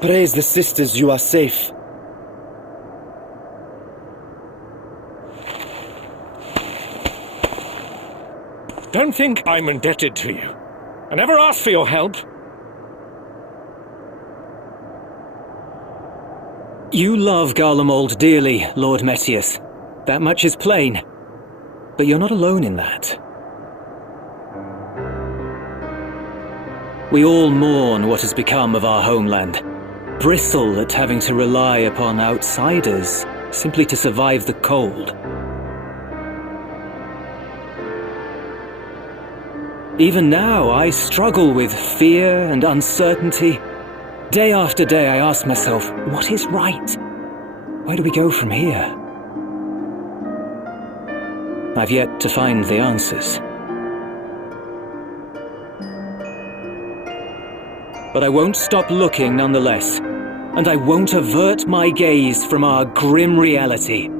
Praise the sisters you are safe. Don't think I'm indebted to you. I never asked for your help. You love Garlemald dearly, Lord Metius. That much is plain. But you're not alone in that. We all mourn what has become of our homeland. Bristle at having to rely upon outsiders simply to survive the cold. Even now, I struggle with fear and uncertainty. Day after day, I ask myself, what is right? Where do we go from here? I've yet to find the answers. But I won't stop looking nonetheless, and I won't avert my gaze from our grim reality.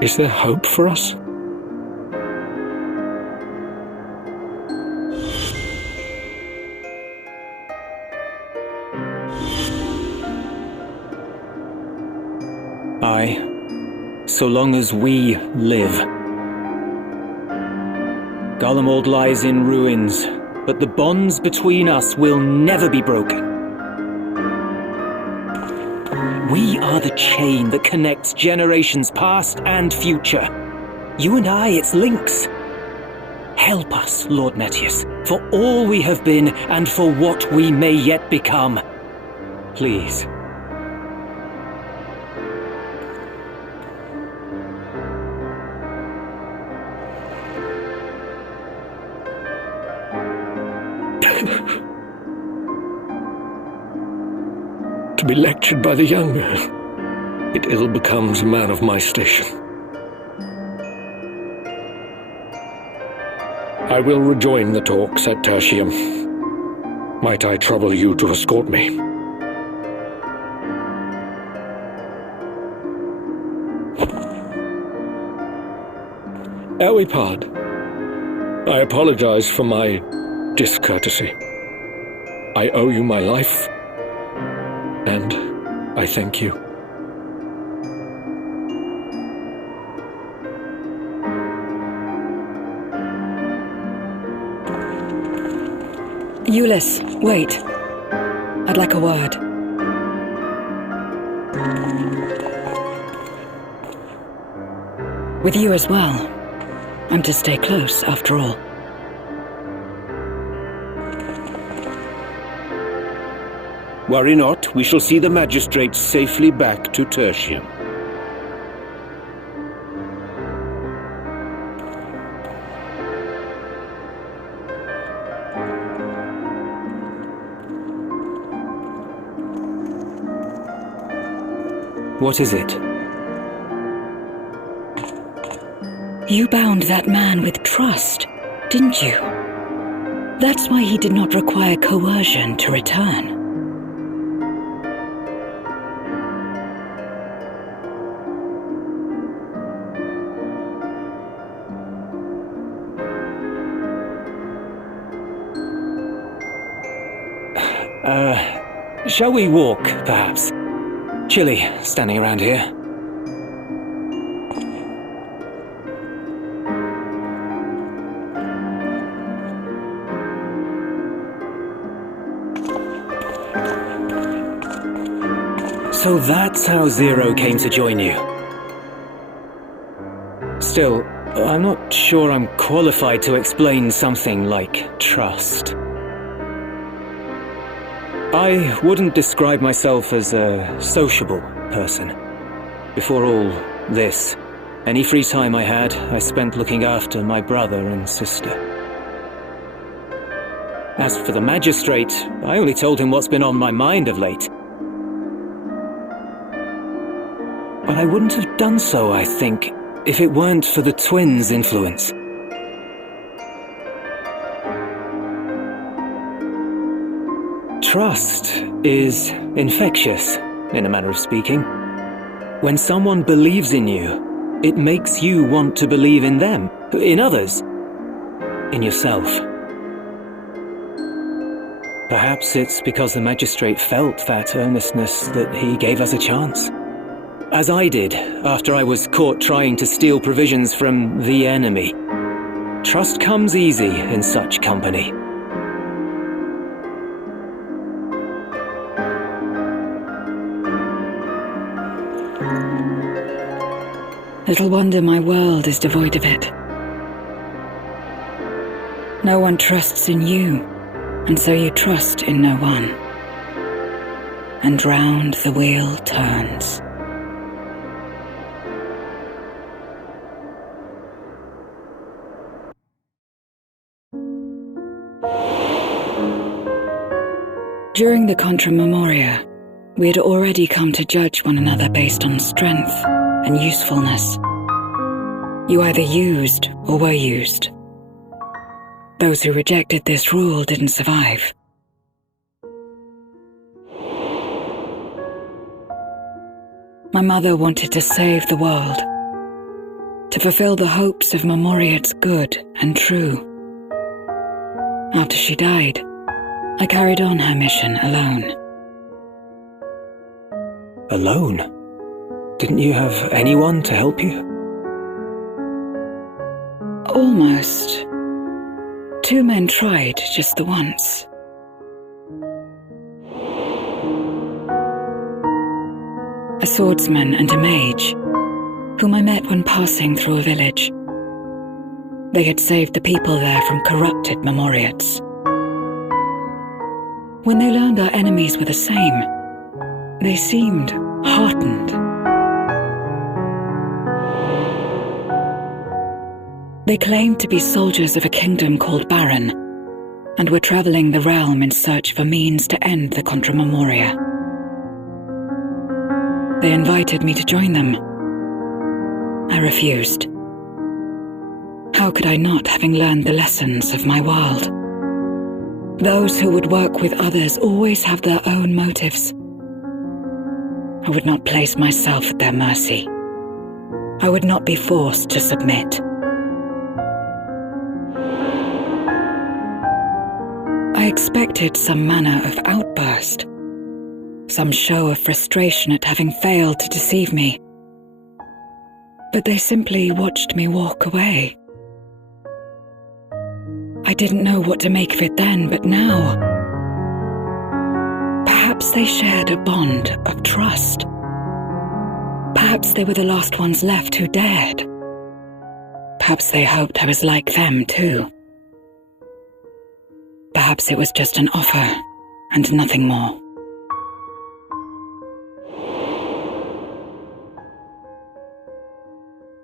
Is there hope for us? Aye, so long as we live. Garlemald lies in ruins, but the bonds between us will never be broken. We are the chain that connects generations past and future. You and I, it's links. Help us, Lord Metius, for all we have been and for what we may yet become. Please. To be lectured by the younger, it ill becomes a man of my station. I will rejoin the talks at Tertium. Might I trouble you to escort me? Ere we part, I apologize for my discourtesy. I owe you my life, and I thank you. Euless, wait. I'd like a word. With you as well. I'm to stay close, after all. Worry not, we shall see the magistrate safely back to Tertium. What is it? You bound that man with trust, didn't you? That's why he did not require coercion to return. Shall we walk, perhaps? Chilly, standing around here. So that's how Zero came to join you. Still, I'm not sure I'm qualified to explain something like trust. I wouldn't describe myself as a sociable person. Before all this, any free time I had, I spent looking after my brother and sister. As for the magistrate, I only told him what's been on my mind of late. But I wouldn't have done so, I think, if it weren't for the twins' influence. Trust is infectious, in a manner of speaking. When someone believes in you, it makes you want to believe in them, in others. in yourself. Perhaps it's because the magistrate felt that earnestness that he gave us a chance. As I did after I was caught trying to steal provisions from the enemy. Trust comes easy in such company. Little wonder my world is devoid of it. No one trusts in you, and so you trust in no one. And round the wheel turns. During the Contra Memoria, we had already come to judge one another based on strength and usefulness. You either used or were used. Those who rejected this rule didn't survive. My mother wanted to save the world, to fulfill the hopes of Memoria's good and true. After she died, I carried on her mission alone. Alone? Didn't you have anyone to help you? Almost. 2 men tried just the once. A swordsman and a mage, whom I met when passing through a village. They had saved the people there from corrupted Memoriates. When they learned our enemies were the same, they seemed heartened. They claimed to be soldiers of a kingdom called Baron, and were traveling the realm in search for means to end the Contra Memoria. They invited me to join them. I refused. How could I not, having learned the lessons of my world? Those who would work with others always have their own motives. I would not place myself at their mercy. I would not be forced to submit. I expected some manner of outburst, some show of frustration at having failed to deceive me. But they simply watched me walk away. I didn't know what to make of it then, but now, perhaps they shared a bond of trust. Perhaps they were the last ones left who dared. Perhaps they hoped I was like them too. Perhaps it was just an offer and nothing more.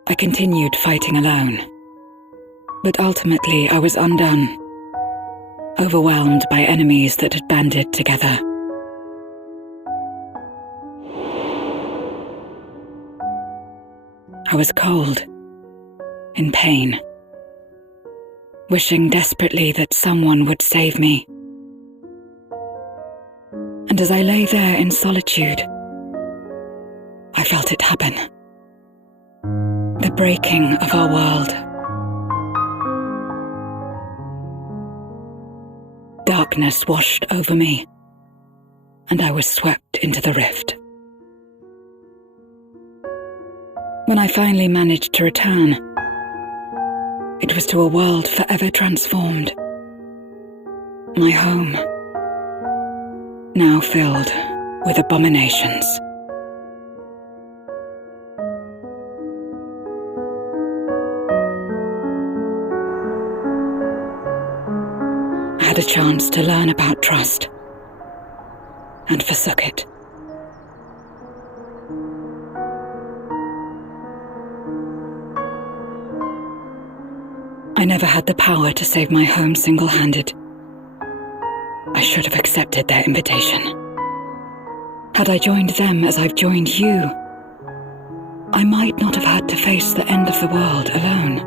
I continued fighting alone. But ultimately I was undone, overwhelmed by enemies that had banded together. I was cold, in pain, wishing desperately that someone would save me. And as I lay there in solitude, I felt it happen. The breaking of our world. Darkness washed over me, and I was swept into the rift. When I finally managed to return, it was to a world forever transformed. My home, now filled with abominations. I had a chance to learn about trust, and forsook it. I never had the power to save my home single-handed. I should have accepted their invitation. Had I joined them as I've joined you, I might not have had to face the end of the world alone.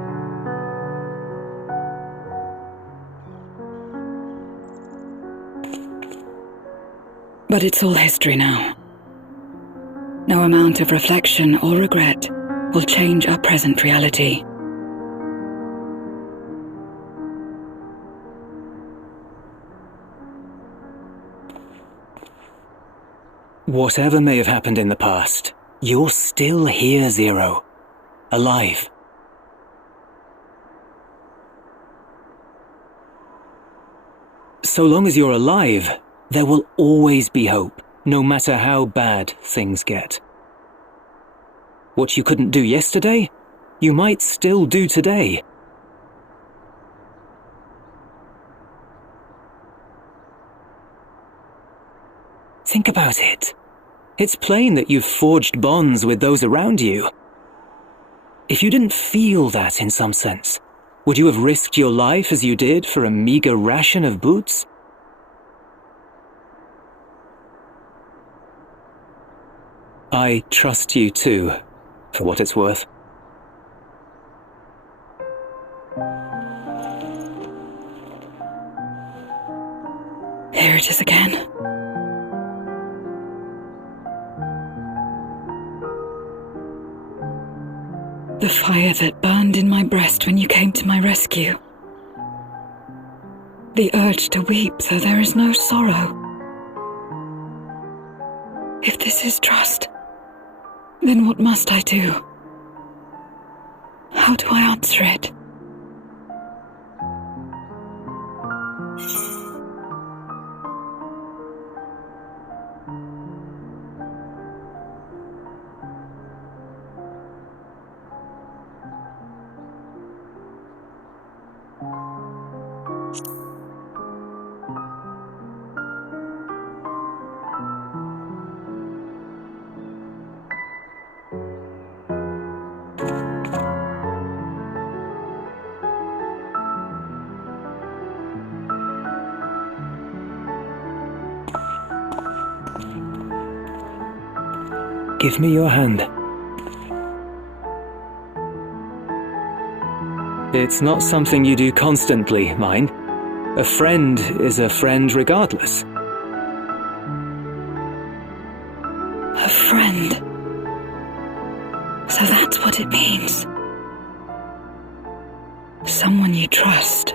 But it's all history now. No amount of reflection or regret will change our present reality. Whatever may have happened in the past, you're still here, Zero. Alive. So long as you're alive, there will always be hope, no matter how bad things get. What you couldn't do yesterday, you might still do today. Think about it. It's plain that you've forged bonds with those around you. If you didn't feel that in some sense, would you have risked your life as you did for a meager ration of boots? I trust you too, for what it's worth. Here it is again. The fire that burned in my breast when you came to my rescue. The urge to weep though there is no sorrow. If this is trust, then what must I do? How do I answer it? Give me your hand. It's not something you do constantly, mine. A friend is a friend regardless. A friend. So that's what it means. Someone you trust.